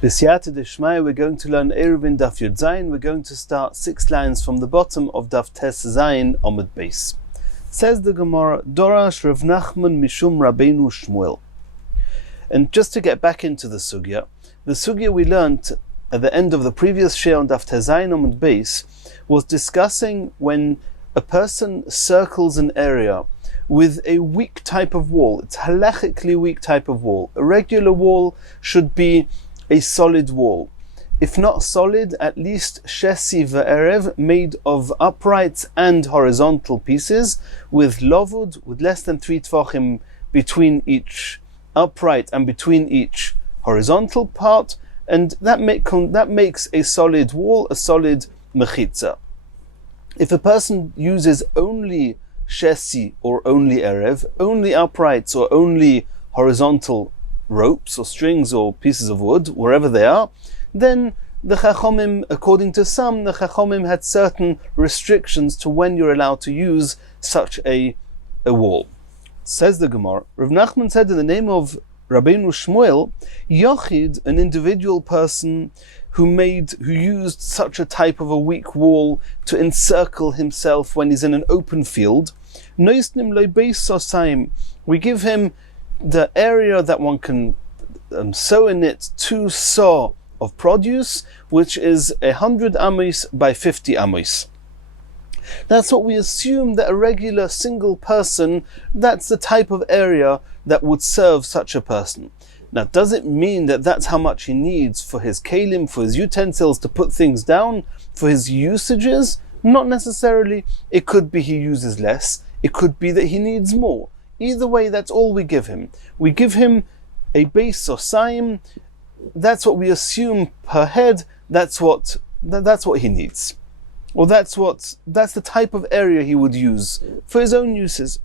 B'siyata d'shmaya, we're going to learn Eirovin Daf Yud Zayin. We're going to start 6 lines from the bottom of Daf Tes Zayin Omid Beis. Says the Gemara, Dorash Rav Nachman Mishum Rabbeinu Shmuel. And just to get back into the sugya we learnt at the end of the previous share on Daf Tes Zayin Omid Beis was discussing when a person circles an area with a weak type of wall. It's halachically weak type of wall. A regular wall should be a solid wall. If not solid, at least shesi ve'erev, made of uprights and horizontal pieces, with lovud, with less than 3 tvachim between each upright and between each horizontal part, and that makes a solid wall, a solid mechitza. If a person uses only shesi or only erev, only uprights or only horizontal ropes or strings or pieces of wood, wherever they are, then the Chachomim, according to some, the Chachomim had certain restrictions to when you're allowed to use such a wall. Says the Gemara, Rav Nachman said in the name of Rabbeinu Shmuel, Yochid, an individual person who used such a type of a weak wall to encircle himself when he's in an open field, Noisnim Leibeis Sosaim, we give him the area that one can sow in it 2 saw of produce, which is 100 amos by 50 amos. That's what we assume that a regular single person, that's the type of area that would serve such a person. Now, does it mean that that's how much he needs for his kalim, for his utensils to put things down, for his usages? Not necessarily. It could be he uses less. It could be that he needs more. Either way, that's all we give him. We give him a base or saim. That's what we assume per head. That's what he needs, or that's the type of area he would use for his own uses.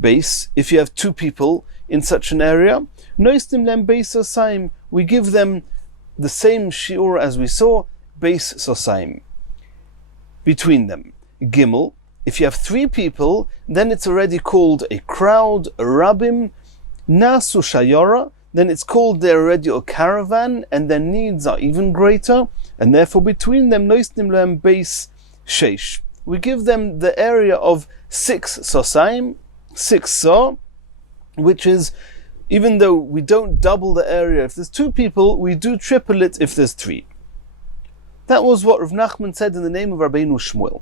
Base. If you have 2 people in such an area, noistim lem base or saim. We give them the same shiur as we saw, base or saim between them. Gimel. If you have 3 people, then it's already called a crowd, a rabbim. Nasu shayora, then it's called they're already a caravan, and their needs are even greater, and therefore between them, noisnim lehem beis sheish. We give them the area of 6 sosaim, 6 saw, which is, even though we don't double the area if there's 2 people, we do triple it if there's 3. That was what Rav Nachman said in the name of Rabbeinu Shmuel.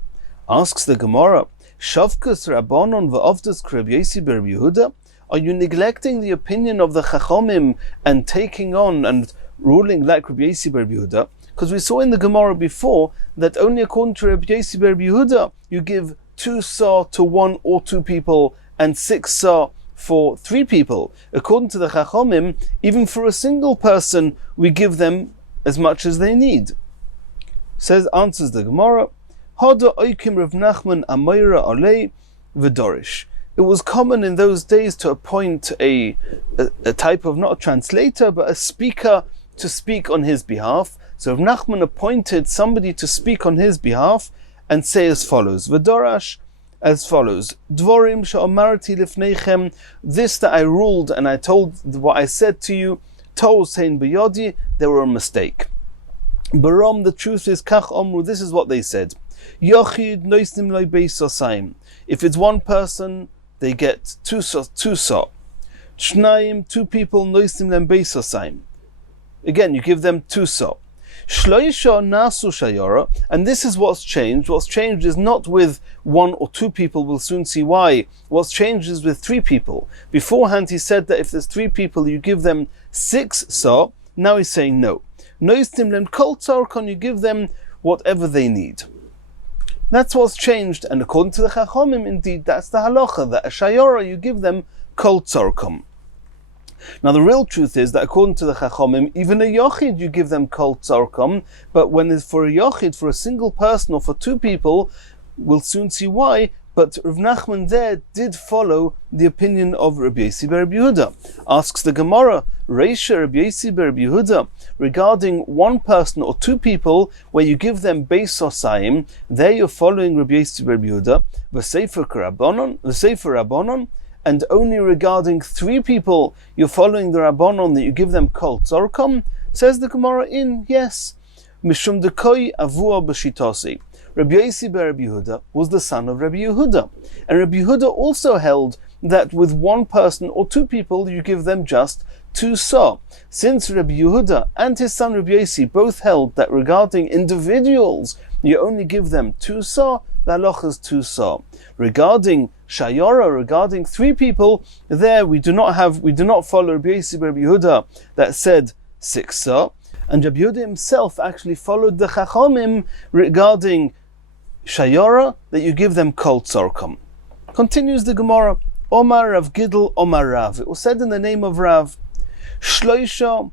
Asks the Gemara, Shavkas Rabbanon v'Avdas Reb Yosi ber Yehuda? Are you neglecting the opinion of the Chachomim and taking on and ruling like Reb Yosi ber Yehuda? Because we saw in the Gemara before that only according to Reb Yosi ber Yehuda you give 2 saw to 1 or 2 people and 6 saw for 3 people. According to the Chachomim, even for a single person, we give them as much as they need. Answers the Gemara, it was common in those days to appoint a type of, not a translator, but a speaker to speak on his behalf. So Rav Nachman appointed somebody to speak on his behalf and say as follows, V'dorash, as follows, Dvorim she'omarti lifneichem, this that I ruled and I told, what I said to you, Tol sein b'yodi, they were a mistake. Barom, the truth is, Kach Omru, this is what they said. Yochid noisnim loy beis sosaim. If it's 1 person, they get 2 saw. Shnayim, 2 people, noisnim lem beis sosaim. Again, you give them 2 saw. Shloisha nasu shayora, and this is what's changed. What's changed is not with 1 or 2 people, we'll soon see why. What's changed is with 3 people. Beforehand he said that if there's 3 people, you give them 6 saw. Now he's saying no. Noistim lem kol tzorkon, you give them whatever they need. That's what's changed, and according to the Chachomim, indeed, that's the halacha, that a shayora, you give them kol tzorkom. Now the real truth is that according to the Chachomim, even a yochid, you give them kol tzorkom, but when it's for a yochid, for a single person or for 2 people, we'll soon see why, but Rav Nachman there did follow the opinion of Rabbi Yosi ber Yehuda. Asks the Gemara, Reisha Rabbi Yosi ber Yehuda, regarding 1 person or 2 people, where you give them beis sosaim, there you're following Rabbi Yosi ber Yehuda, v'sefer rabbanon, and only regarding 3 people, you're following the rabbanon that you give them kol tzorkom. Says the Gemara yes. Mishum dekoi avua b'shitasi. Rabbi Yosi bar Rabbi Yehuda was the son of Rabbi Yehuda. And Rabbi Yehuda also held that with one person or two people you give them just 2 sa. Since Rabbi Yehuda and his son Rabbi Yosi both held that regarding individuals you only give them 2 sa, the halacha is 2 sa. Regarding shayara, regarding 3 people, there we do not follow Rabbi Yosi bar Rabbi Yehuda that said 6 sa. And Rabbi Yehuda himself actually followed the Chachamim regarding shayara, that you give them kol tzorkom. Continues the Gemara, Omar Rav Gidl Omar Rav. It was said in the name of Rav, Shloisha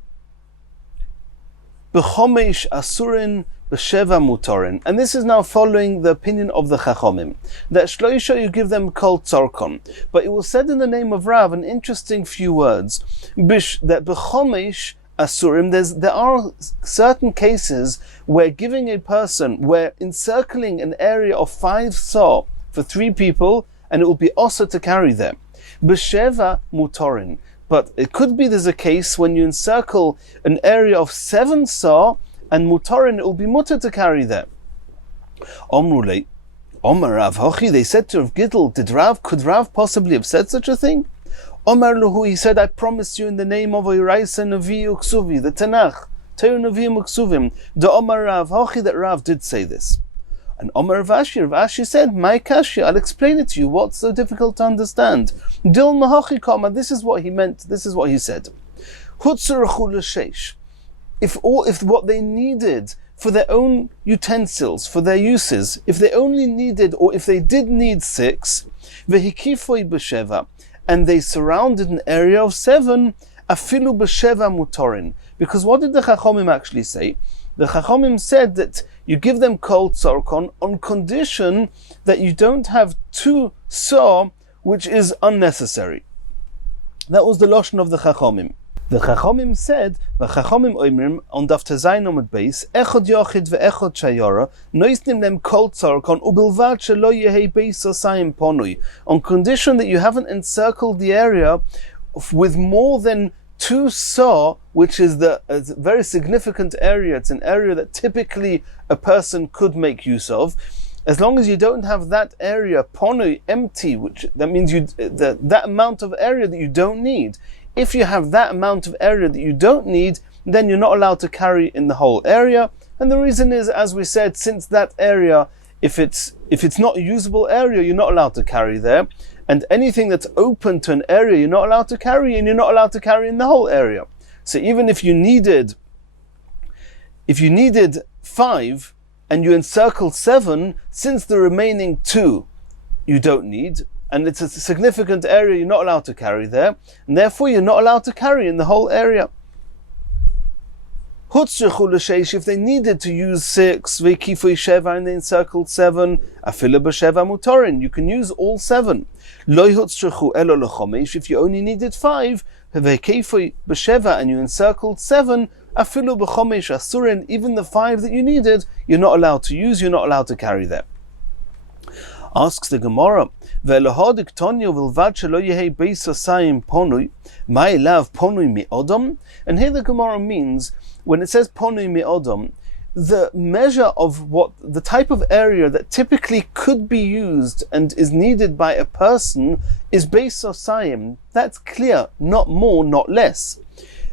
b'chomesh asurin b'sheva mutorin. And this is now following the opinion of the Chachamim, that Shloisha you give them kol tzorkom. But it was said in the name of Rav an interesting few words, that b'chomesh asurim, there are certain cases where giving a person, where encircling an area of 5 sa for 3 people, and it will be also to carry them. B'sheva mutorin. But it could be there's a case when you encircle an area of 7 sa, and mutorin, it will be mutter to carry them. Omrulei, Omar Rav Hochi, they said to Rav Gidl, could Rav possibly have said such a thing? Omar Luhu, he said, I promise you in the name of Oiraisa Navi Uksuvi, the Tanakh, Teir Navi Uksuvim, the Omar Rav Hochi, that Rav did say this. And Omar Rav Ashi said, my kashi, I'll explain it to you, what's so difficult to understand? Dil Mahochi Kama, this is what he meant, this is what he said. Hutzurachu l'sheish, if what they needed for their own utensils, for their uses, if they only needed, or if they did need 6, vehikifoi b'sheva, and they surrounded an area of 7, afilu b'sheva mutorin. Because what did the Chachamim actually say? The Chachamim said that you give them kol tzorkon on condition that you don't have 2 sa, which is unnecessary. That was the lashon of the Chachamim. The Chachamim said, "V'Chachamim oimrim on daf tezayin omid beis echod yochid ve'echod shayara noisnim them kol tzorkon ubilvad shelo yehei beis osayim ponui," on condition that you haven't encircled the area with more than 2 sa, which is a very significant area. It's an area that typically a person could make use of. As long as you don't have that area ponui empty, which that means that amount of area that you don't need. If you have that amount of area that you don't need, then you're not allowed to carry in the whole area. And the reason is, as we said, since that area, if it's not a usable area, you're not allowed to carry there. And anything that's open to an area, you're not allowed to carry, and you're not allowed to carry in the whole area. So even if you needed 5 and you encircled 7, since the remaining 2 you don't need, and it's a significant area, you're not allowed to carry there, and therefore you're not allowed to carry in the whole area. If they needed to use 6, and they encircled 7, you can use all 7. If you only needed 5, and you encircled 7, even the 5 that you needed, you're not allowed to use, you're not allowed to carry them. Asks the Gemara, and here the Gemara means, when it says ponui mi'odom, the measure of the type of area that typically could be used and is needed by a person is beis osayim. That's clear, not more, not less.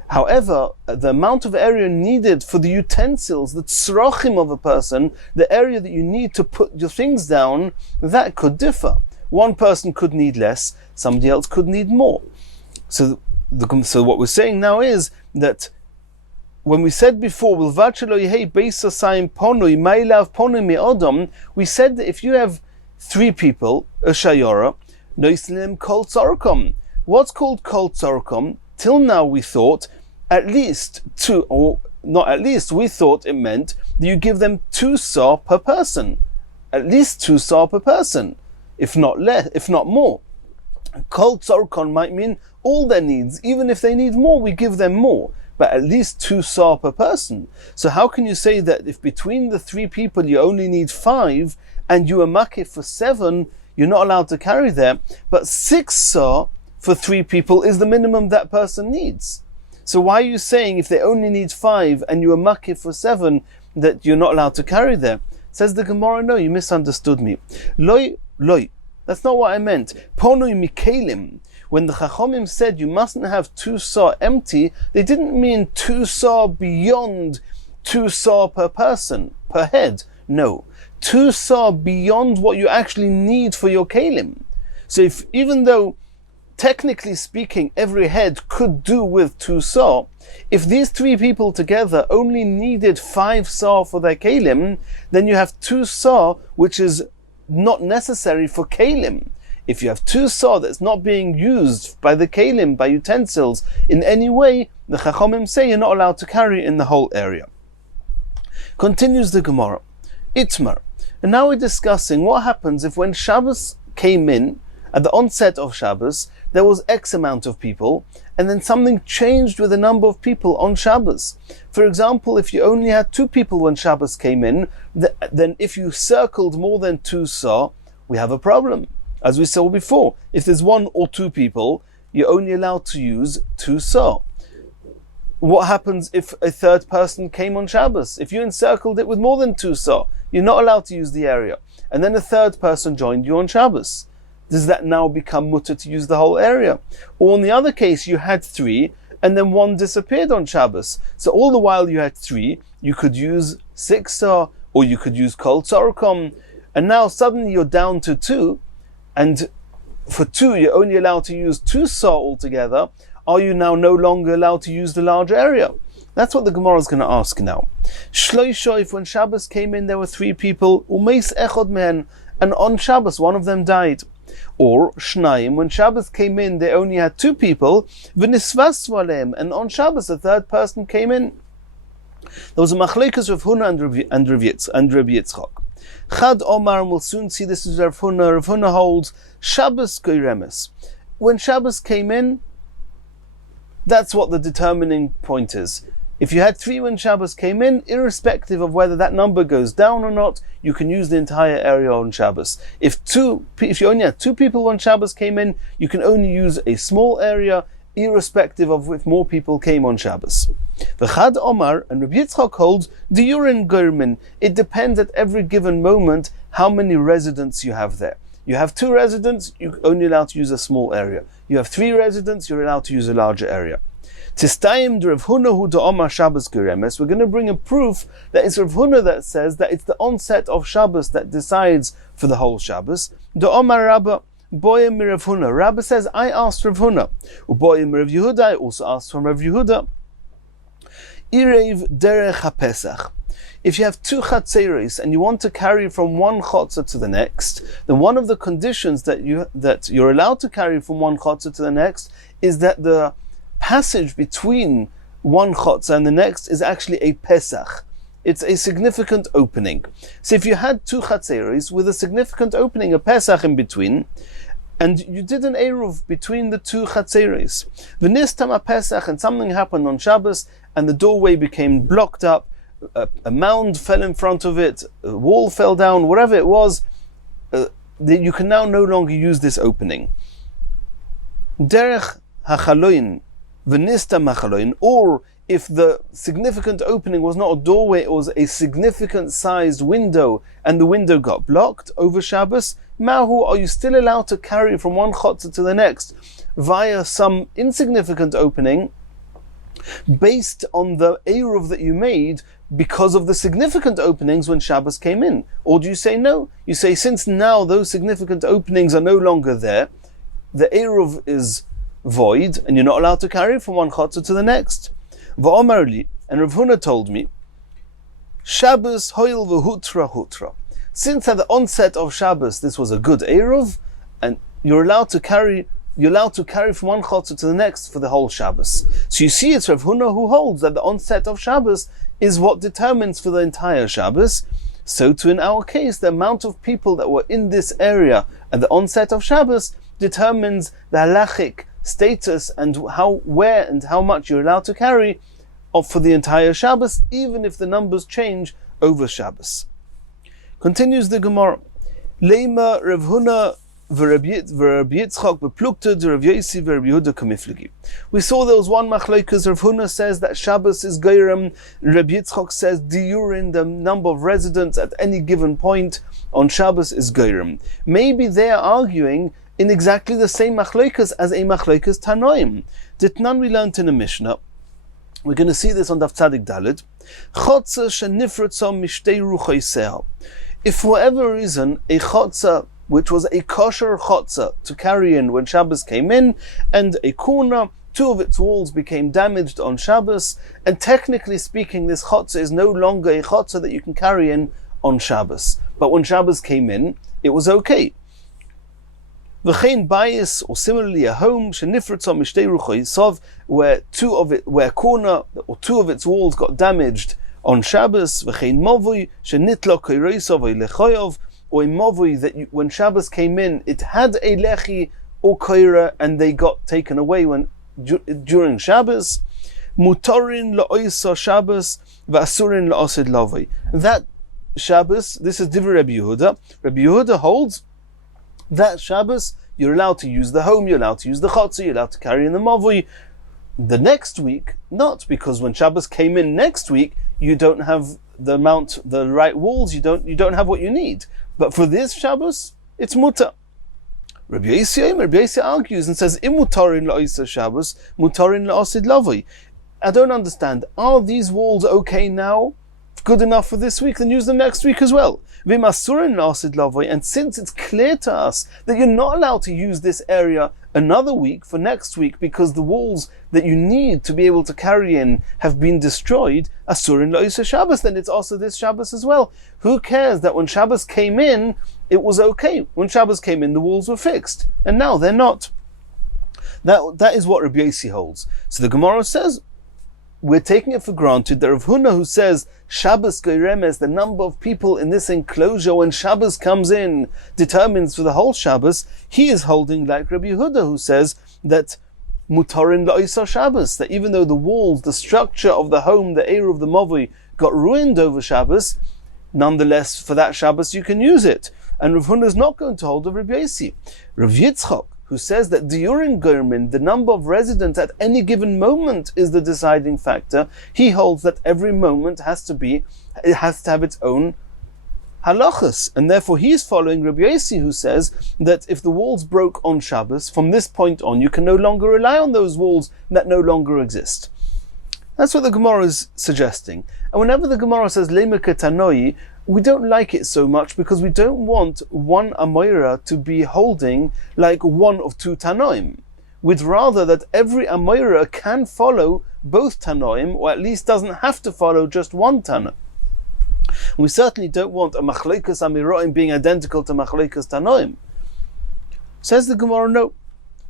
However, the amount of area needed for the utensils, the tzrochim of a person, the area that you need to put your things down, that could differ. One person could need less, somebody else could need more. So what we're saying now is that when we said before, we said that if you have 3 people, a shayara, noislim kol tzorkom. What's called kol tzorkom? Till now we thought at least 2, or not at least, we thought it meant that you give them 2 sa per person. At least 2 sa per person, if not less, if not more. Kol tzorkon might mean all their needs. Even if they need more, we give them more. But at least 2 sa per person. So how can you say that if between the 3 people you only need 5, and you are makif for 7, you're not allowed to carry them, but 6 sa for 3 people is the minimum that person needs? So why are you saying if they only need 5 and you are makif for 7 that you're not allowed to carry there? Says the Gemara, no, you misunderstood me. Loi, that's not what I meant. Ponui mikelim. When the Chachomim said you mustn't have 2 saw empty, they didn't mean 2 saw beyond 2 saw per person, per head. No. 2 saw beyond what you actually need for your kelim. So if, even though technically speaking every head could do with 2 saw, if these 3 people together only needed 5 saw for their kelim, then you have 2 saw which is not necessary for kelim. If you have 2 saw that's not being used by the kelim, by utensils in any way, the Chachomim say you're not allowed to carry in the whole area. Continues the Gemara. Itmar. And now we're discussing what happens if when Shabbos came in, at the onset of Shabbos, there was X amount of people, and then something changed with the number of people on Shabbos. For example, if you only had 2 people when Shabbos came in, then if you circled more than 2 saw, we have a problem. As we saw before, if there's 1 or 2 people, you're only allowed to use 2 saw. What happens if a 3rd person came on Shabbos? If you encircled it with more than 2 saw, you're not allowed to use the area. And then a 3rd person joined you on Shabbos. Does that now become mutter to use the whole area? Or in the other case, you had 3, and then 1 disappeared on Shabbos. So all the while you had 3, you could use 6 saw, or you could use kol tzorkom, and now suddenly you're down to 2, and for 2 you're only allowed to use 2 saw altogether. Are you now no longer allowed to use the large area? That's what the Gemara is going to ask now. Shloisha, if when Shabbos came in there were 3 people, umeis echod mehen, and on Shabbos 1 of them died. Or Shnayim, when Shabbos came in, they only had 2 people, v'nisvas valem, and on Shabbos a 3rd person came in. There was a machlekes Rav Huna and Rav Yitzchak. Chad Omar, and we'll soon see this is Rav Huna. Rav Huna holds Shabbos goyremes. When Shabbos came in, that's what the determining point is. If you had 3 when Shabbos came in, irrespective of whether that number goes down or not, you can use the entire area on Shabbos. If you only had 2 people when Shabbos came in, you can only use a small area, irrespective of if more people came on Shabbos. V'chad Omar, and Rabbi Yitzchak holds, Diurin German. It depends at every given moment how many residents you have there. You have 2 residents, you're only allowed to use a small area. You have 3 residents, you're allowed to use a larger area. Tistayim de Rav Huna hu de Omar Shabbos geremes. We're going to bring a proof that it's Rav Huna that says that it's the onset of Shabbos that decides for the whole Shabbos. De Omar Rabba boyim Rav Huna. Rabba says, I asked Rav Huna. Uboyim Rav Yehuda, I also asked from Rav Yehuda. Irev derech haPesach. If you have 2 chatzeros and you want to carry from one chotzer to the next, then one of the conditions that you're allowed to carry from one chotzer to the next is that the passage between one chotzer and the next is actually a Pesach. It's a significant opening. So if you had 2 chatzeros with a significant opening, a Pesach in between, and you did an Eruv between the 2 chatzeros, v'nistam a Pesach, and something happened on Shabbos, and the doorway became blocked up, a mound fell in front of it, a wall fell down, whatever it was, you can now no longer use this opening. Derech hachaloin, v'nista machaloin, or if the significant opening was not a doorway, it was a significant sized window, and the window got blocked over Shabbos, mahu, are you still allowed to carry from one chotzer to the next via some insignificant opening based on the Eruv that you made because of the significant openings when Shabbos came in? Or do you say no? You say, since now those significant openings are no longer there, the Eruv is void, and you're not allowed to carry from one chotzer to the next. V'omarli, and Rav Huna told me, Shabbos hoil v'hutra hutra. Since at the onset of Shabbos this was a good Eruv, and you're allowed to carry from one chotzer to the next for the whole Shabbos. So you see, it's Rav Huna who holds that the onset of Shabbos is what determines for the entire Shabbos. So too in our case, the amount of people that were in this area at the onset of Shabbos determines the halachic status and where and how much you're allowed to carry for the entire Shabbos, even if the numbers change over Shabbos. Continues the Gemara. Leima Rav Huna Yitzchak beplukta de Rav Yosi v'Rav Yehuda kamiflegi. We saw there was one machlokes. Rav Huna says that Shabbos is geirem. Rav Yitzchak says diurin, the number of residents at any given point on Shabbos, is geirem. Maybe they are arguing in exactly the same machlokes as a machlokes Tanoim. Ditnan we learned in a Mishnah. We're going to see this on Daf Tzadik Daled. Chotza shenifratza mishtei ruchoseh. If for whatever reason a chotza, which was a kosher chotza to carry in when Shabbos came in, and a kuna, two of its walls became damaged on Shabbos, and technically speaking this chotza is no longer a chotza that you can carry in on Shabbos. But when Shabbos came in, it was okay. V'chein bayis, or similarly a home, shenifratza mishtei ruchoseh, where corner or two of its walls got damaged on Shabbos. V'chein movui shenitlo koirosav lechoyov, or a movui that when Shabbos came in, it had a lechi or koira and they got taken away during Shabbos. Mutorin la'oisa Shabbos v'asurin la'osid lavoi. That Shabbos, this is Divrei Rabbi Yehuda. Rabbi Yehuda holds that Shabbos, you're allowed to use the home, you're allowed to use the chotzer, you're allowed to carry in the mavui. The next week, not, because when Shabbos came in next week, you don't have the right walls, you don't have what you need. But for this Shabbos, it's muta. Rabbi Yosi argues and says, Imutarin la'isa Shabbos, mutarin la'osid lavoi. I don't understand. Are these walls okay now? Good enough for this week, then use them next week as well. And since it's clear to us that you're not allowed to use this area another week for next week because the walls that you need to be able to carry in have been destroyed, asurin la'isa Shabbos, then it's also this Shabbos as well. Who cares that when Shabbos came in, it was okay. When Shabbos came in, the walls were fixed, and now they're not. That is what Rabbi Yosi holds. So the Gemara says, we're taking it for granted that Rav Huna, who says Shabbos goyremes, the number of people in this enclosure when Shabbos comes in determines for the whole Shabbos, he is holding like Rabbi Yehuda, who says that mutarin la'isa Shabbos, that even though the walls, the structure of the home, the area of the Mavui got ruined over Shabbos, nonetheless for that Shabbos you can use it. And Rav Huna is not going to hold of Rabbi Yosi. Rav Yitzchak, who says that diurin goyremin, the number of residents at any given moment is the deciding factor, he holds that every moment has to have its own halachas, and therefore he is following Rabbi Yosi, who says that if the walls broke on Shabbos, from this point on you can no longer rely on those walls that no longer exist. That's what the Gemara is suggesting. And whenever the Gemara says Leimeke Tanoi, we don't like it so much because we don't want one Amoira to be holding like one of two Tanoim. We'd rather that every Amoira can follow both Tanoim, or at least doesn't have to follow just one Tanoim. We certainly don't want a Machlokes Amiroim being identical to Machlokes Tanoim. Says the Gemara, no.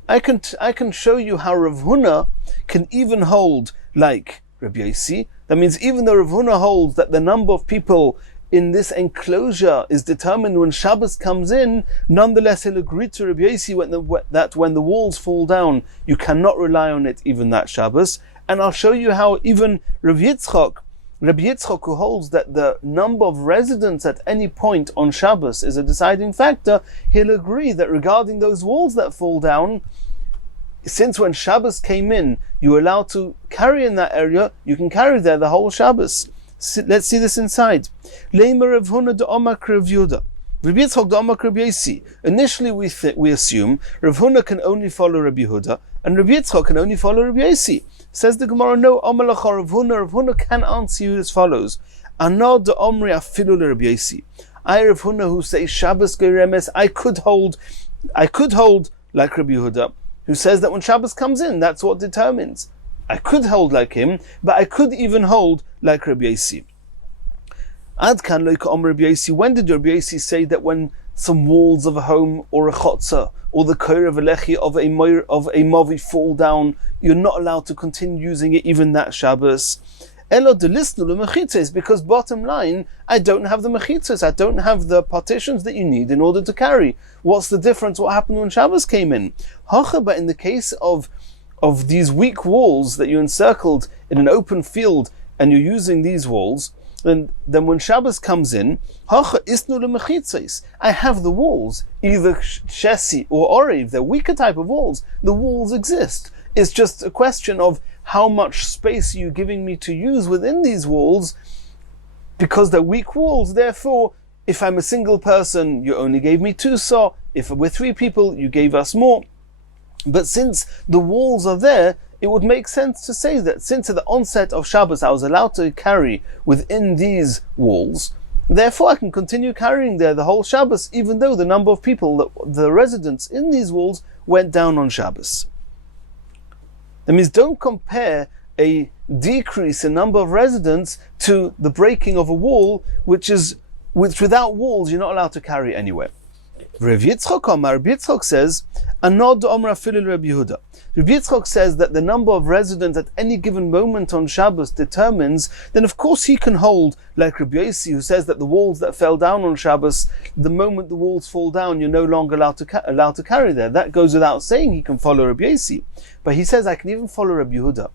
I can show you how Rav Huna can even hold like Rabbi Yosi. That means even though Rav Huna holds that the number of people in this enclosure is determined when Shabbos comes in, nonetheless he'll agree to Rabbi Yosi that when the walls fall down, you cannot rely on it even that Shabbos. And I'll show you how even Rabbi Yitzchak, who holds that the number of residents at any point on Shabbos is a deciding factor, he'll agree that regarding those walls that fall down, since when Shabbos came in, you were allowed to carry in that area, you can carry there the whole Shabbos. Let's see this inside. Leimer Rav Huna de Omak Rav Yehuda. Rabbi Yitzchak de Omak Rabbi Yosi. Initially we assume Rav Huna can only follow Rabbi Yehuda and Rabbi Yitzchak can only follow Rabbi Yosi. Says the Gemara, no, Omalacha Rav Huna can answer you as follows. Ana de Omri afilu Rabbi Yosi. I, Rav Huna, who say Shabbos Geremes, I could hold like Rabbi Yehuda, who says that when Shabbos comes in, that's what determines. I could hold like him, but I could even hold like Rabbi Yosi. Ad kan loika om Rabbi Yosi. When did Rabbi Yosi say that when some walls of a home or a chotzer or the koir of a lechi of a mavi fall down, you're not allowed to continue using it even that Shabbos? Elo de lisnu mechitzes, because bottom line, I don't have the mechitzes, I don't have the partitions that you need in order to carry. What's the difference? What happened when Shabbos came in? Hacha, but in the case of these weak walls that you encircled in an open field and you're using these walls, And then when Shabbos comes in, I have the walls, either shesi or oriv, they're weaker type of walls. The walls exist. It's just a question of how much space are you giving me to use within these walls, because they're weak walls. Therefore, if I'm a single person, you only gave me 2 saw. If we're 3 people, you gave us more. But since the walls are there, it would make sense to say that since at the onset of Shabbos I was allowed to carry within these walls, therefore I can continue carrying there the whole Shabbos, even though the number of people, the residents in these walls, went down on Shabbos. That means don't compare a decrease in number of residents to the breaking of a wall, which without walls you're not allowed to carry anywhere. Rav Yitzchak says, Anod Omra Filil Reb Yehuda. Rabbi Yitzchak says that the number of residents at any given moment on Shabbos determines, then of course he can hold like Rabbi Yossi, who says that the walls that fell down on Shabbos, the moment the walls fall down, you're no longer allowed to carry there. That goes without saying. He can follow Rabbi Yossi. But he says, I can even follow Rabbi Yehuda.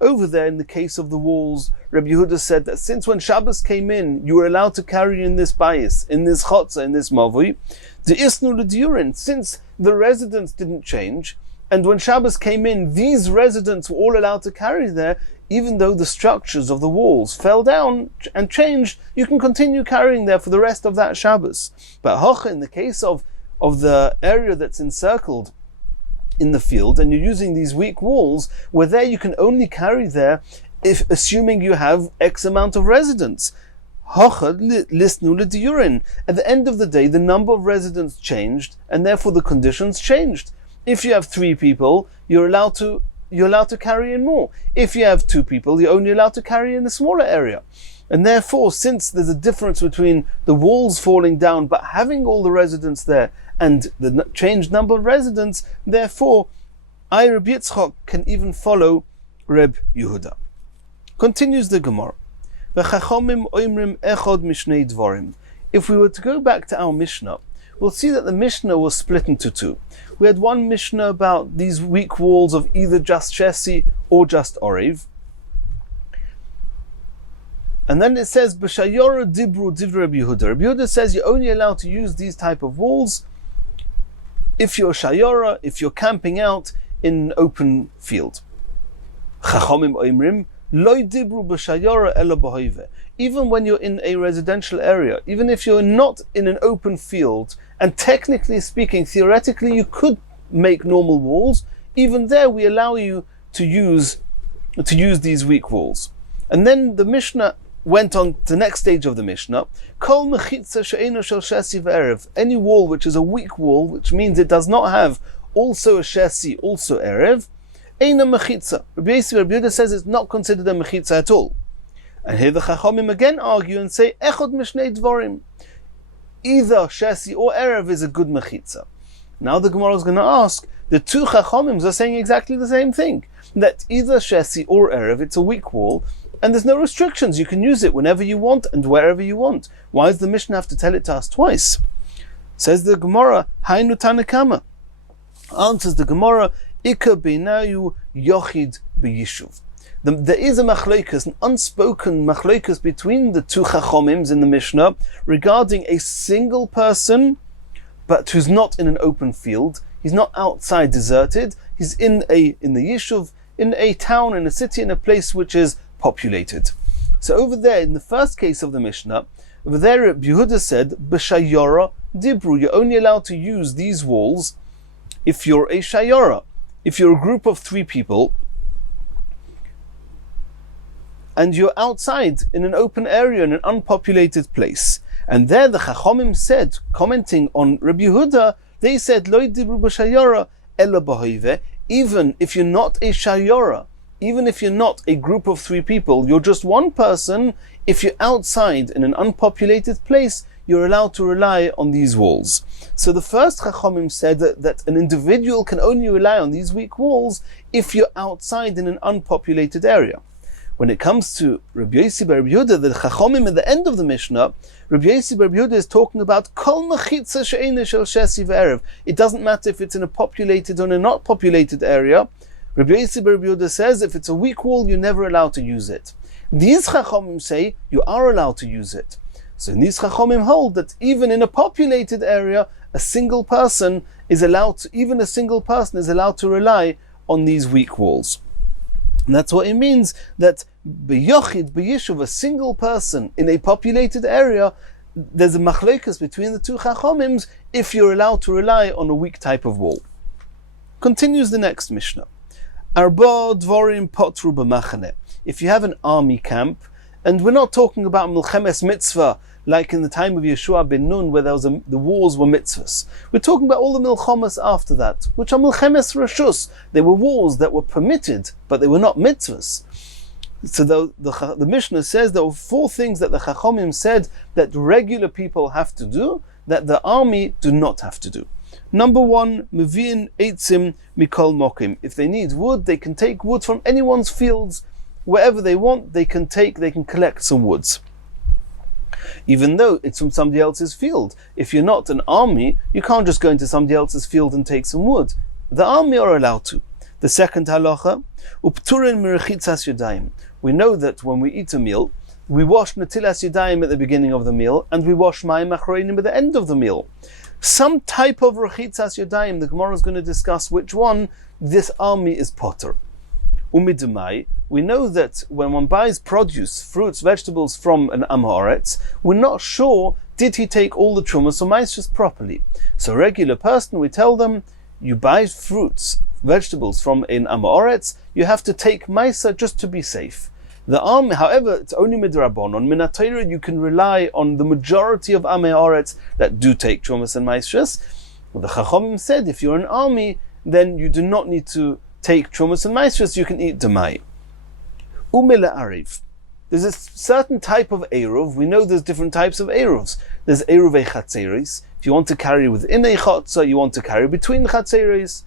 Over there in the case of the walls, Rabbi Yehuda said that since when Shabbos came in, you were allowed to carry in this bayis, in this chotza, in this mavui, the isnu l'diurin, since the residents didn't change, and when Shabbos came in, these residents were all allowed to carry there, even though the structures of the walls fell down and changed, you can continue carrying there for the rest of that Shabbos. But hocha, in the case of the area that's encircled in the field, and you're using these weak walls, where there you can only carry there if assuming you have X amount of residents. At the end of the day, the number of residents changed, and therefore the conditions changed. If you have 3 people, you're allowed to carry in more. If you have 2 people, you're only allowed to carry in a smaller area. And therefore, since there's a difference between the walls falling down but having all the residents there and the changed number of residents, therefore, Reb Yitzchak can even follow Reb Yehuda. Continues the Gemara. If we were to go back to our Mishnah, we'll see that the Mishnah was split into 2. We had one Mishnah about these weak walls of either just shesi or just oriv. And then it says, B'shayora dibru divre Rabbi Yehuda. Rabbi Yehuda says you're only allowed to use these type of walls if you're shayora, if you're camping out in an open field. Chachomim oimrim, loy dibru b'shayora ela b'hoive. Even when you're in a residential area, even if you're not in an open field, and technically speaking, theoretically, you could make normal walls, even there we allow you to use these weak walls. And then the Mishnah went on to the next stage of the Mishnah. Kol mechitza she'eino shel shesi ve'erev. Any wall which is a weak wall, which means it does not have also a shesi, also erev, eina mechitza. Rabbi Yehuda says it's not considered a mechitza at all. And here the Chachomim again argue and say, echod mishnei dvorim. Either shesi or erev is a good mechitza. Now the Gemara is going to ask, the 2 Chachomim are saying exactly the same thing, that either shesi or erev, it's a weak wall, and there's no restrictions. You can use it whenever you want and wherever you want. Why does the Mishnah have to tell it to us twice? Says the Gemara, Hainu Tanakama. Answers the Gemara, Ika beinayu yochid b'yishuv. There is a machlokas, an unspoken machlokas between the 2 chachomims in the Mishnah regarding a single person, but who's not in an open field. He's not outside deserted. He's in the yishuv, in a town, in a city, in a place which is populated. So over there, in the first case of the Mishnah, over there Yehuda said, B'shayora dibru, you're only allowed to use these walls if you're a shayora, if you're a group of 3 people, and you're outside in an open area, in an unpopulated place. And there the Chachomim said, commenting on Rabbi Yehuda, they said, Lo dibru b'shayora ela b'hoive, even if you're not a shayora, even if you're not a group of 3 people, you're just one person, if you're outside in an unpopulated place, you're allowed to rely on these walls. So the first Chachomim said that an individual can only rely on these weak walls if you're outside in an unpopulated area. When it comes to Rabbi Yossi bar Rabbi Yehuda, the Chachomim at the end of the Mishnah, Rabbi Yossi bar Rabbi Yehuda is talking about Kol mechitza she'eina shel shesi ve'erev. It doesn't matter if it's in a populated or in a not populated area. Rabbi Yossi bar Rabbi Yehuda says if it's a weak wall, you're never allowed to use it. These Chachamim say you are allowed to use it. So these Chachamim hold that even in a populated area, a single person is allowed to rely on these weak walls. And that's what it means that b'yochid, b'yishuv, a single person in a populated area, there's a machlekas between the two Chachamims if you're allowed to rely on a weak type of wall. Continues the next Mishnah. Arba dvorim potru b'machane. If you have an army camp, and we're not talking about milchemes mitzvah like in the time of Yeshua ben Nun where the wars were mitzvahs. We're talking about all the milchemes after that, which are milchemes rashus. They were wars that were permitted, but they were not mitzvahs. So the Mishnah says there were 4 things that the Chachamim said that regular people have to do, that the army do not have to do. Number 1, mevi'in eitzim mikol mokim. If they need wood, they can take wood from anyone's fields. Wherever they want, they can collect some woods. Even though it's from somebody else's field. If you're not an army, you can't just go into somebody else's field and take some wood. The army are allowed to. The second halacha, upturin mirichitzas yadayim. We know that when we eat a meal, we wash netilas yadayim at the beginning of the meal, and we wash mayim achroinim at the end of the meal. Some type of rechitzas yadayim, the Gemara is going to discuss which one, this army is potter. Umidumai, we know that when one buys produce, fruits, vegetables from an Am Haaretz, we're not sure did he take all the trumas or maishes properly. So a regular person, we tell them, you buy fruits, vegetables from an Am Haaretz, you have to take maisa just to be safe. The army, however, it's only midrabanon. Min haTorah, you can rely on the majority of Am Haaretz that do take trumas and maishes. Well, the Chachamim said, if you're an army, then you do not need to take trumas and maishes, you can eat demai. Umila ariv. There's a certain type of eruv. We know there's different types of eruvs. There's eruvei chatzeris. If you want to carry within a chatzah, you want to carry between chatzeris,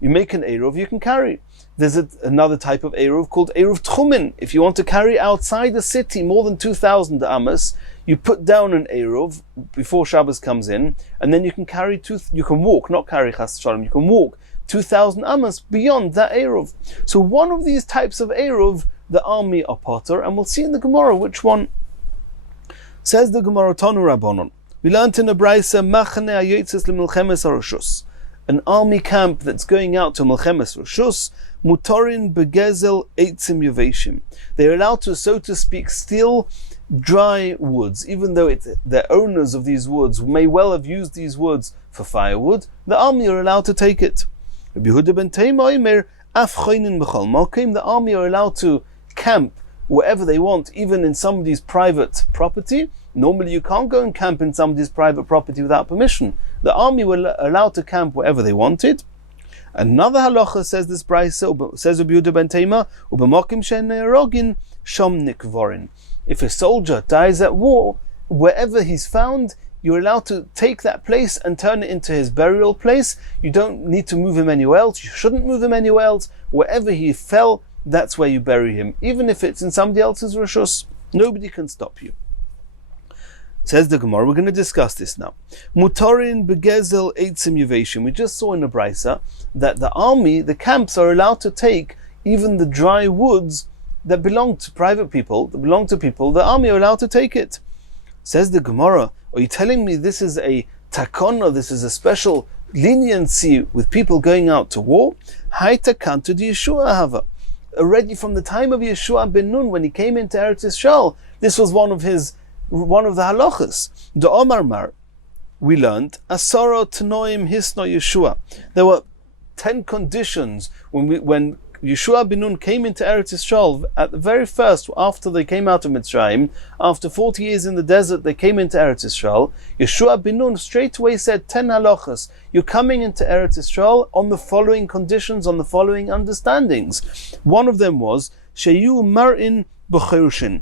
you make an eruv, you can carry. There's another type of eruv called eruv tchumin. If you want to carry outside the city more than 2,000 amas, you put down an eruv before Shabbos comes in, and then you can carry you can walk, not carry chas shalom, you can walk 2,000 amas beyond that eruv. So one of these types of eruv, the army are potter, and we'll see in the Gemara which one. Says the Gemara, Tanu Rabbanon. We learned in the Braisa, Machane hayotzes lemilchemes harashus. An army camp that's going out to milchemes rashus, mutorin begezel eitzim yuveshim. They're allowed to, so to speak, steal dry woods, even though the owners of these woods may well have used these woods for firewood. The army are allowed to take it. Rabbi Yehuda ben Teima omer, af choinin b'chol mokim. The army are allowed to camp wherever they want, even in somebody's private property. Normally you can't go and camp in somebody's private property without permission. The army were allowed to camp wherever they wanted. Another halacha says this brayso, says Rabbi Yehuda ben Teima, u'b'mokim she'en ne'erogin shom nikvorin. If a soldier dies at war, wherever he's found, you're allowed to take that place and turn it into his burial place. You don't need to move him anywhere else. You shouldn't move him anywhere else. Wherever he fell, that's where you bury him. Even if it's in somebody else's rashus, nobody can stop you. Says the Gemara, we're going to discuss this now. Mutorin begezel eitzim yuveshim. We just saw in the Braisa that the army, the camps, are allowed to take even the dry woods that belong to private people, that belong to people. The army are allowed to take it. Says the Gemara, are you telling me this is a takon, this is a special leniency with people going out to war? Hai takan to the Yeshua hava. Already from the time of Yeshua ben Nun, when he came into Eretz Yisrael, this was one of the halachas. The Omar Mar, we learned, Asara Tanoim Hisno Yeshua. There were 10 conditions when Yeshua ben Nun came into Eretz Yisrael at the very first, after they came out of Mitzrayim, after 40 years in the desert, they came into Eretz Yisrael. Yeshua ben Nun straight away said 10 halachas. You're coming into Eretz Yisrael on the following conditions, on the following understandings. One of them was Sheyu Mar'in B'Chirushin.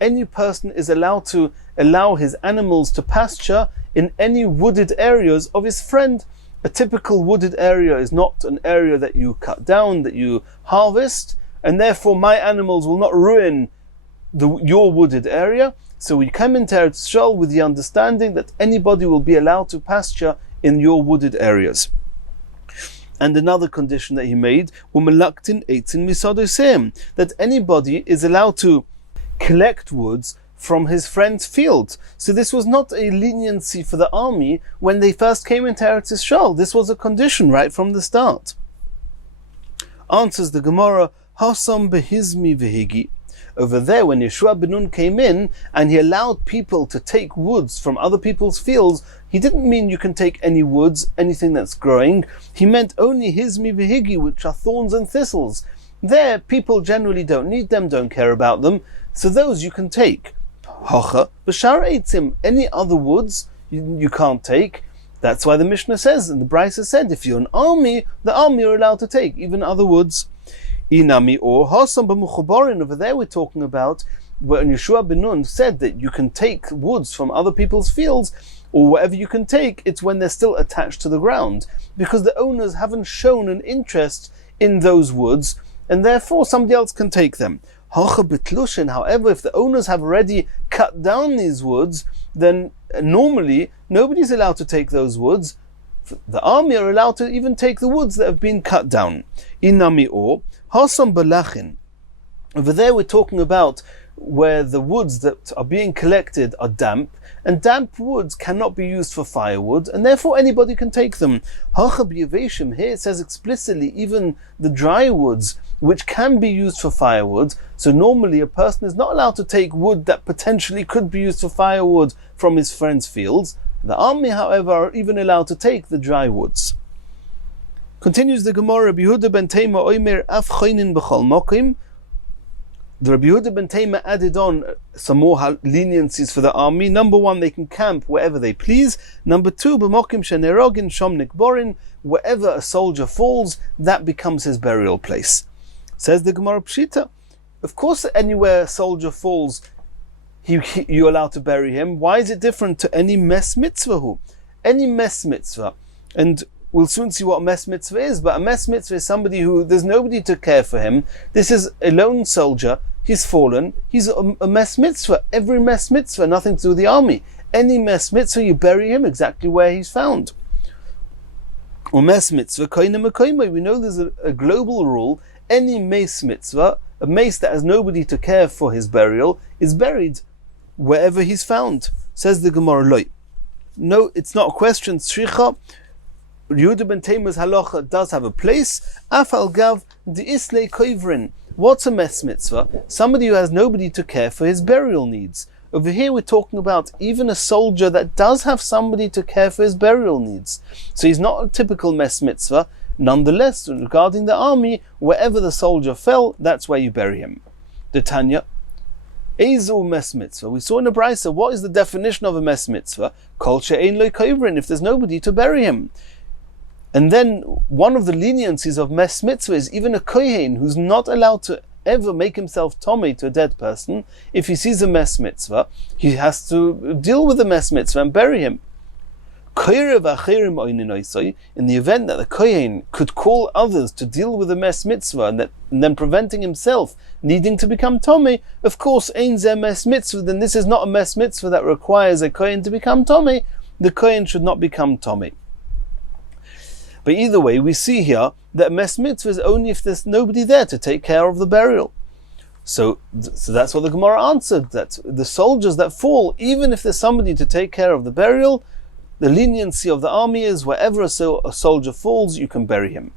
Any person is allowed to allow his animals to pasture in any wooded areas of his friend. A typical wooded area is not an area that you cut down, that you harvest, and therefore my animals will not ruin your wooded area. So we come into Eretz Yisrael with the understanding that anybody will be allowed to pasture in your wooded areas. And another condition that he made, that anybody is allowed to collect woods from his friend's field. So this was not a leniency for the army when they first came into Eretz Yisrael. This was a condition right from the start. Answers the Gemara, Hasam behizmi vehigi. Over there, when Yeshua ben Nun came in and he allowed people to take woods from other people's fields, he didn't mean you can take any woods, anything that's growing. He meant only hizmi vehigi, which are thorns and thistles. There, people generally don't need them, don't care about them, so those you can take. Hacha b'shar eitzim, any other woods you can't take. That's why the Mishnah says, and the Brisa said, if you're an army, the army are allowed to take even other woods. Inami or Hasam b'muchabarin, over there we're talking about when Yeshua ben Nun said that you can take woods from other people's fields, or whatever you can take, it's when they're still attached to the ground, because the owners haven't shown an interest in those woods, and therefore somebody else can take them. However, if the owners have already cut down these woods, then normally nobody's allowed to take those woods. The army are allowed to even take the woods that have been cut down. Inami or Hasam balachin. Over there we're talking about where the woods that are being collected are damp, and damp woods cannot be used for firewood, and therefore anybody can take them. Here it says explicitly even the dry woods which can be used for firewood, so normally a person is not allowed to take wood that potentially could be used for firewood from his friend's fields. The army, however, are even allowed to take the dry woods. Continues the Gemara, Rabbi Yehuda ben Tema oimer af choinin b'chol mokim. The Rabbi Yehuda ben Tema added on some more leniencies for the army. Number one, they can camp wherever they please. Number two, b'mokim shenerogin shom nikborin, wherever a soldier falls, that becomes his burial place. Says the Gemara Pshita, of course anywhere a soldier falls, you're allowed to bury him. Why is it different to any mes mitzvah? Any mes mitzvah, and we'll soon see what a mes mitzvah is, but a mes mitzvah is somebody who, there's nobody to care for him. This is a lone soldier, he's fallen, he's a mes mitzvah. Every mes mitzvah, nothing to do with the army. Any mes mitzvah, you bury him exactly where he's found. Or mes mitzvah, we know there's a global rule. Any mace mitzvah, a mace that has nobody to care for his burial, is buried wherever he's found. Says the Gemara, Loi. No, it's not a question. Tzricha, Yehuda ben Tema's halacha does have a place. Afal gav the islay koivrin. What's a mes mitzvah? Somebody who has nobody to care for his burial needs. Over here we're talking about even a soldier that does have somebody to care for his burial needs. So he's not a typical mes mitzvah. Nonetheless, regarding the army, wherever the soldier fell, that's where you bury him. The Tanya, Ezu mes mitzvah. We saw in the Brisa, what is the definition of a mes mitzvah? Kol she'ein lo koivrin, if there's nobody to bury him. And then one of the leniencies of mes mitzvah is even a kohen who's not allowed to ever make himself tomei to a dead person. If he sees a mes mitzvah, he has to deal with the mes mitzvah and bury him. In the event that the kohen could call others to deal with the mes mitzvah and then preventing himself needing to become tomei, of course, ein zeh mes mitzvah, then this is not a mes mitzvah that requires a kohen to become tomei. The kohen should not become tomei. But either way, we see here that mes mitzvah is only if there's nobody there to take care of the burial. So that's what the Gemara answered, that the soldiers that fall, even if there's somebody to take care of the burial, the leniency of the army is wherever a soldier falls, you can bury him.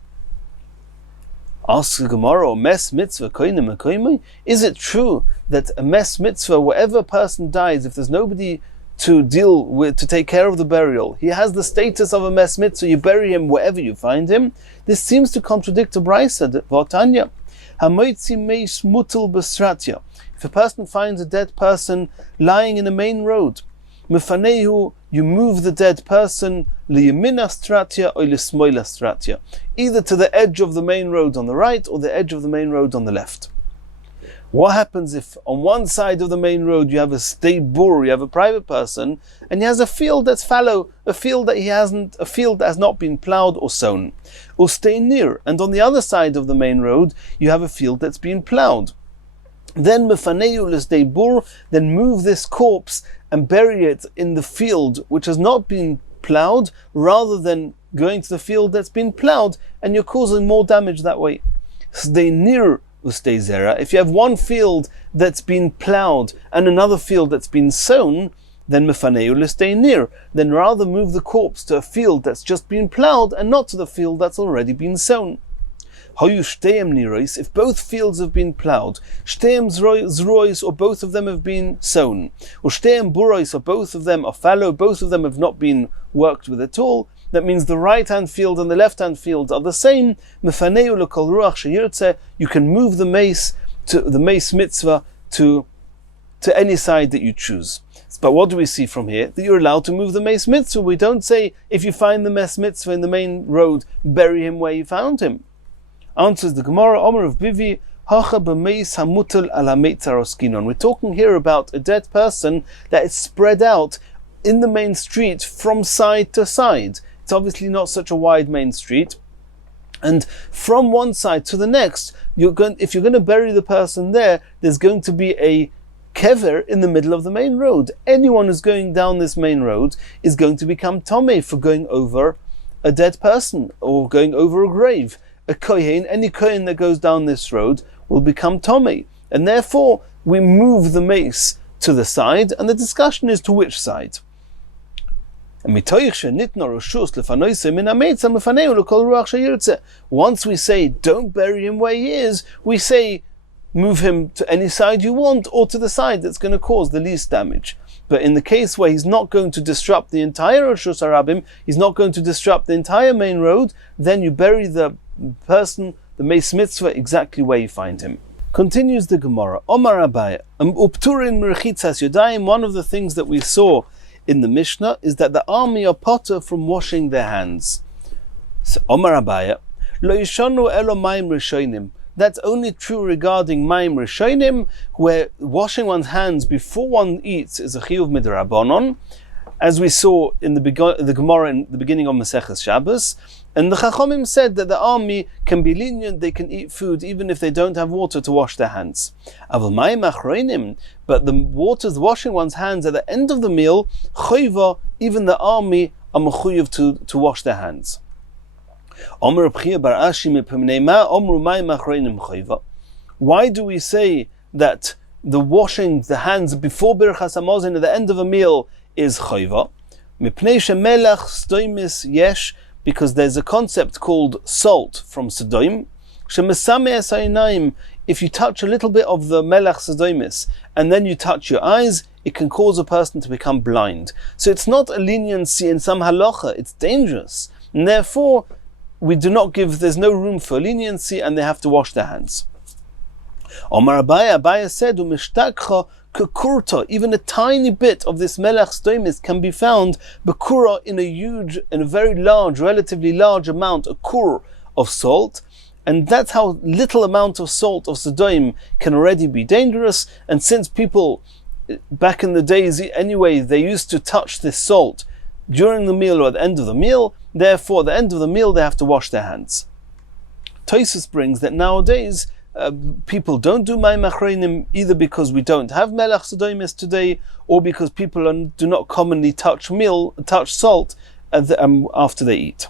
Ask the Gemara, mes mitzvah koinim koimai? Is it true that a mes mitzvah, wherever a person dies, if there's nobody to deal with, to take care of the burial, he has the status of a mes mitzvah, you bury him wherever you find him? This seems to contradict the Brisa, Vatanya. Hamoitzi meis mutal besratya. If a person finds a dead person lying in a main road, Mefanehu, you move the dead person liyamina stratya or lismoila stratya, either to the edge of the main road on the right or the edge of the main road on the left. What happens if on one side of the main road you have a stebur, you have a private person, and he has a field that's fallow, a field that has not been ploughed or sown, or stay near, and on the other side of the main road you have a field that's been ploughed. Then mefaneu l'sdebur, then move this corpse and bury it in the field which has not been ploughed, rather than going to the field that's been ploughed, and you're causing more damage that way. Sdei nir ustei zera. If you have one field that's been ploughed and another field that's been sown, then mefaneu l'stei nir. Then rather move the corpse to a field that's just been ploughed and not to the field that's already been sown. Hoyu shteim nirois. If both fields have been ploughed, shteim zrois, or both of them have been sown, or shteim burois, or both of them are fallow, both of them have not been worked with at all, that means the right-hand field and the left-hand field are the same. Mefaneu l'kol ruach sheyirtzeh. You can move the mace to the mace mitzvah to any side that you choose. But what do we see from here? That you're allowed to move the mace mitzvah. We don't say, if you find the mace mitzvah in the main road, bury him where you found him. Answers the Gemara, Omer of Bivi, Hacha b'meis hamutal al hameitzer oskinon. We're talking here about a dead person that is spread out in the main street from side to side. It's obviously not such a wide main street. And from one side to the next, if you're going to bury the person there, there's going to be a kever in the middle of the main road. Anyone who's going down this main road is going to become tomei for going over a dead person or going over a grave. A kohen, any kohen that goes down this road will become tomei. And therefore, we move the mace to the side, and the discussion is to which side. Once we say don't bury him where he is, we say move him to any side you want or to the side that's going to cause the least damage. But in the case where he's not going to disrupt the entire Rishus Harabim, he's not going to disrupt the entire main road, then you bury the person, the Meis Mitzvah, exactly where you find him. Continues the Gemara. Omar Abaya, Upturin Merchitzas Yodayim. One of the things that we saw in the Mishnah is that the army are potter from washing their hands. So, Omar Abaya, Lo yishonu elo mayim rishonim. That's only true regarding mayim rishonim, where washing one's hands before one eats is a chiyuv midrabanon, as we saw in the Gemara in the beginning of Masechas Shabbos. And the Chachomim said that the army can be lenient, they can eat food even if they don't have water to wash their hands. But the waters washing one's hands at the end of the meal, choiva, even the army are mechuyev to wash their hands. Why do we say that the washing the hands before Birchas Hamazon at the end of a meal is choiva? Because there's a concept called salt from Sodoim. If you touch a little bit of the melech Sodoimis and then you touch your eyes, it can cause a person to become blind. So it's not a leniency in some halacha, it's dangerous. And therefore, there's no room for leniency and they have to wash their hands. Omar Abaya said, even a tiny bit of this melech stoimis can be found bekura in a very large, relatively large amount, a kur of salt, and that's how little amount of salt of Sodoim can already be dangerous. And since people back in the days anyway, they used to touch this salt during the meal or at the end of the meal, therefore at the end of the meal they have to wash their hands. Tosfos brings that nowadays people don't do mayim achreinim either because we don't have melech sodoimis today, or because people do not commonly touch salt after they eat.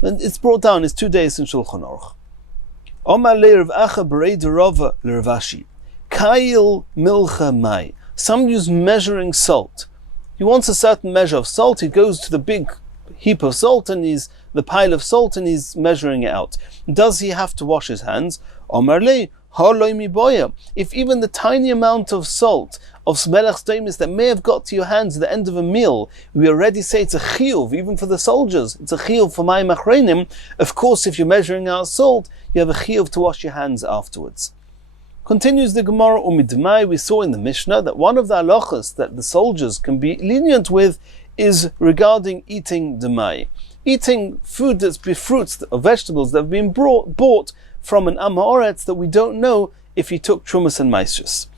And it's brought down as 2 days in Shulchan Aruch. Omar le'Rav Acha b'rei derova l'Ravashi kail milcha mai. Some use measuring salt. He wants a certain measure of salt. He goes to the big heap of salt and the pile of salt and he's measuring it out. Does he have to wash his hands? Omar le haloi miboya. If even the tiny amount of salt of melech stoimis that may have got to your hands at the end of a meal, we already say it's a chiyuv, even for the soldiers. It's a chiyuv for mayim achreinim. Of course, if you're measuring out salt, you have a chiyuv to wash your hands afterwards. Continues the Gemara, umidmai. We saw in the Mishnah that one of the halachas that the soldiers can be lenient with is regarding eating demai. Eating food that's fruits or vegetables that have been bought from an Am Ha'aretz that we don't know if he took Trumas and Maisrus.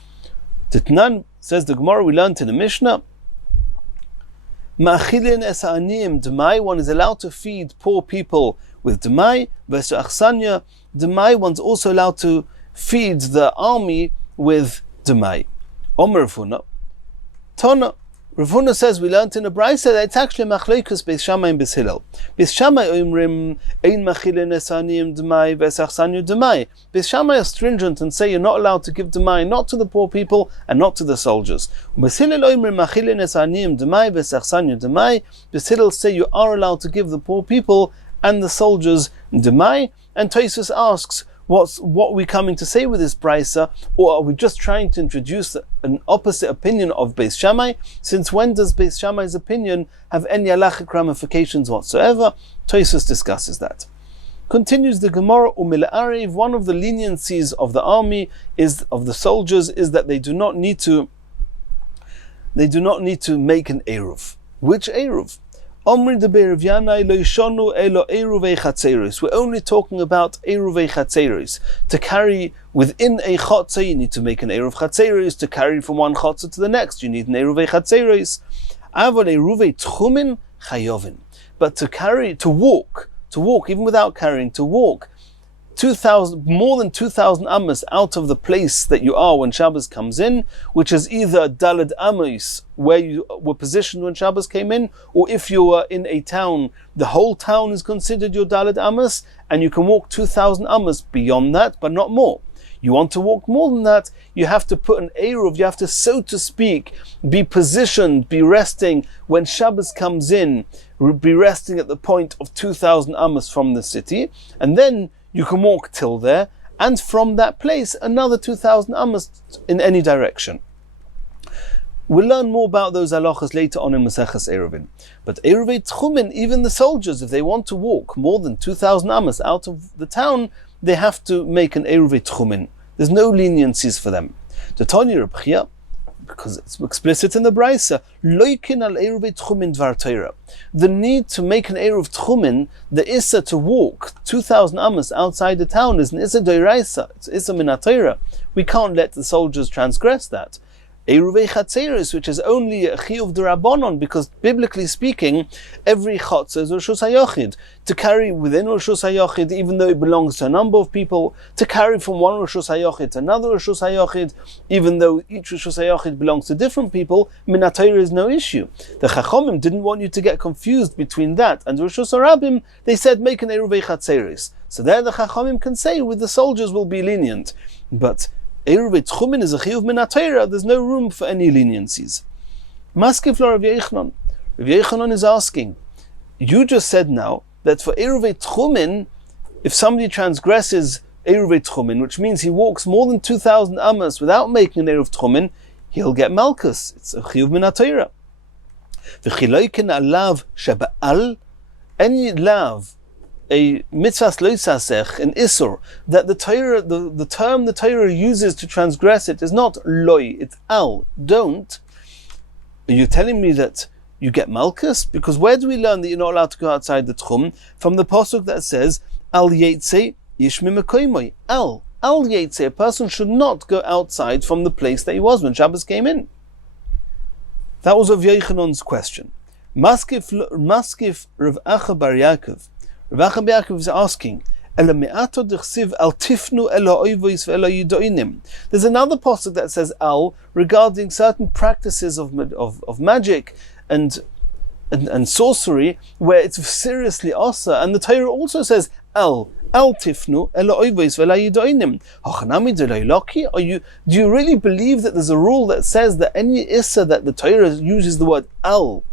Titnan, says the Gemara, we learned in the Mishnah, Ma'achilin es ha'aniyim demai, one is allowed to feed poor people with demai, versus achsanya, demai, one's also allowed to feed the army with demai. Omer Funa, Tona, Rav Huna says we learnt in a brayso that it's actually machlokus Beis Shammai and Beis Hillel. Beis Shammai omrim ein machilin esaniyim demai v'esachsanyu demai. Beis Shammai are stringent and say you're not allowed to give demai not to the poor people and not to the soldiers. Beis Hillel omrim machilin esaniyim demai v'esachsanyu demai. Beis Hillel say you are allowed to give the poor people and the soldiers demai. And Tosfos asks, what are we coming to say with this brayso, or are we just trying to introduce an opposite opinion of Beis Shammai? Since when does Beis Shammai's opinion have any halachic ramifications whatsoever? Tosfos discusses that. Continues the Gemara, Umila'arev, one of the leniencies of the army of the soldiers is that they do not need to make an eruv. Which eruv? We're only talking about eruvei chatzeros. To carry within a chatzah, you need to make an eruv chatzeros. To carry from one chatzah to the next, you need an eruvei chatzeros. Avol eruvei tchumin chayovin. But to walk, even without carrying, to walk more than 2,000 amos out of the place that you are when Shabbos comes in, which is either daled amos, where you were positioned when Shabbos came in, or if you were in a town, the whole town is considered your daled amos, and you can walk 2,000 amos beyond that, but not more. You want to walk more than that, you have to put an eruv, you have to, so to speak, be positioned, be resting when Shabbos comes in, be resting at the point of 2,000 amos from the city, and then you can walk till there, and from that place, another 2,000 amos in any direction. We'll learn more about those halachas later on in Masechas Eirovin. But Eiruvei Tchumin, even the soldiers, if they want to walk more than 2,000 amos out of the town, they have to make an Eiruvei Tchumin. There's no leniencies for them. The Tanya Reb Chia, because it's explicit in the brayso, loikin al eruvei tchumin dvar Torah. The need to make an eruv tchumin, the issa to walk 2,000 amos outside the town, is an issa doiraisa. It's issa min Torah. We can't let the soldiers transgress that. Eruvei chatzeros, which is only a chiyuv d'Rabbanon, because biblically speaking, every chatzah is Rishus HaYochid. To carry within Rishus HaYochid, even though it belongs to a number of people, to carry from one Rishus HaYochid to another Rishus HaYochid, even though each Rishus HaYochid belongs to different people, min HaTorah is no issue. The Chachomim didn't want you to get confused between that and Rishus HaRabim. They said, make an Eruvei chatzeros. So there the Chachomim can say, with the soldiers will be lenient. But Eiruvei Tchumin is a chiyuv min HaTorah, there's no room for any leniencies. Maskif lo Rav Yochanan. Rav Yochanan is asking, you just said now that for Eiruvei Tchumin, if somebody transgresses Eiruvei Tchumin, which means he walks more than 2,000 amos without making an Eruv Tchumin, he'll get malchus. It's a chiyuv min HaTorah. V'chiloikin alav sheba'al, any lav, a mitzvahs lo yisasech, an isur, that the Torah, the term the Torah uses to transgress it is not loy, it's al, don't. Are you telling me that you get malchus? Because where do we learn that you're not allowed to go outside the tchum? From the pasuk that says, al yetze ish mimekoymoi, al yetze, a person should not go outside from the place that he was when Shabbos came in. That was Rav Yochanan's question. Maskif Rav Acha bar Yaakov. Rav Acha bar Yaakov is asking, there's another pasuk that says al regarding certain practices of magic and sorcery, where it's seriously asa, and the Torah also says al tifnu ela oivos ve'ela yidoinim. Do you really believe that there's a rule that says that any issa that the Torah uses the word al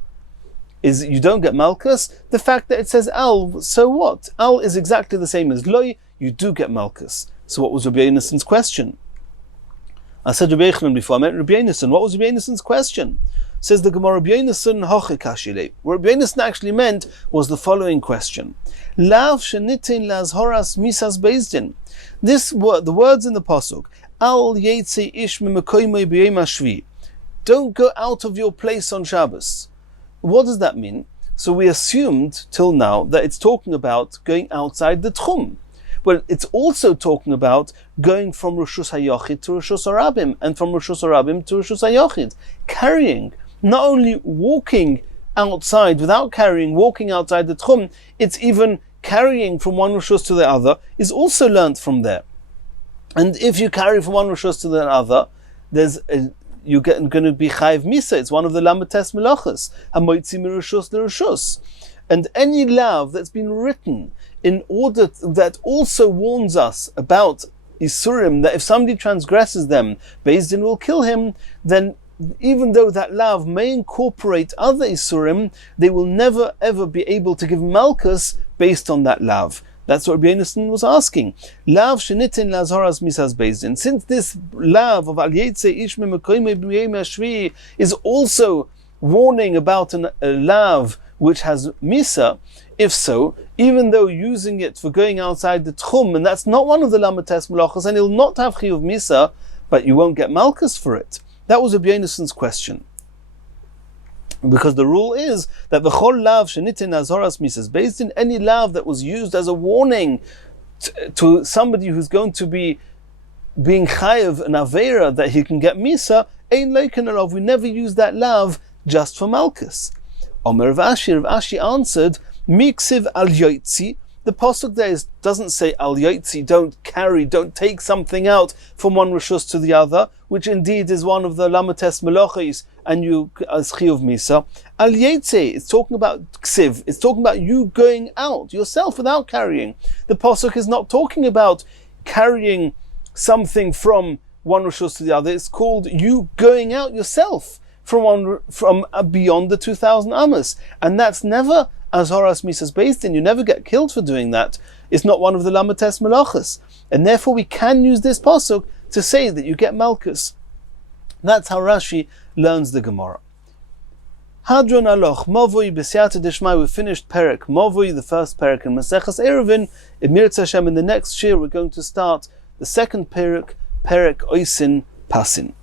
is you don't get malchus? The fact that it says al, so what? Al is exactly the same as loy, you do get malchus. So what was Rabbi Yonasan's question? I said Rabbi Yochanan before, I meant Rabbi Yonasan. What was Rabbi Yonasan's question? Says the Gemara, Rabbi Yonasan hoche kashile. What Rabbi Yonasan actually meant was the following question. Lav shenitin lazhoras misas beizdin. The words in the pasuk, al yetze ish mimekoymoi b'yom hashvi. Don't go out of your place on Shabbos. What does that mean? So we assumed till now that it's talking about going outside the tchum. Well, it's also talking about going from Rishus HaYochid to Rishus HaRabim, and from Rishus HaRabim to Rishus HaYochid. Carrying, not only walking outside without carrying, walking outside the tchum, it's even carrying from one Rishus to the other, is also learnt from there. And if you carry from one Rishus to the other, you're going to be chayiv misa. It's one of the lamates melachas. Hamoitzi mirushus l'rushus. And any lav that's been written in order that also warns us about isurim, that if somebody transgresses them, Beis Din will kill him, then even though that lav may incorporate other isurim, they will never ever be able to give malchus based on that lav. That's what Rabbi was asking. Lav shenitin lazharas misas Beis Din. Since this lav of al yetze ish memekoyme b'yei hashvi is also warning about a lav which has misa, if so, even though using it for going outside the tchum, and that's not one of the lamates melachos, and he'll not have chiyuv misa, but you won't get malchus for it. That was Rabbi Yonasan's question. Because the rule is that v'chol lav shenitin azoras misas Beis Din, any lav that was used as a warning to somebody who's going to be being chayiv an aveira that he can get misa, ein leiken alav. We never use that lav just for malchus. Omer Rav Ashi answered, miksiv al yotzi. The pasuk there doesn't say al yotzi, don't take something out from one rishus to the other, which indeed is one of the lamates melachis, and you as chiyuv misa. Al yetze, it's talking about ksiv, it's talking about you going out yourself without carrying. The pasuk is not talking about carrying something from one rishus to the other. It's called you going out yourself from beyond the 2,000 amas, and that's never azharas misas Beis Din. You never get killed for doing that. It's not one of the lamates melachas, and therefore we can use this pasuk to say that you get malchus. That's how Rashi learns the Gemara. Hadron aloch Mavoi b'siyata deshmai. We finished Perek Mavoi, the first Perek in Masechas Eirovin. In Mirz Hashem, in the next year, we're going to start the second Perek Oisin Pasin.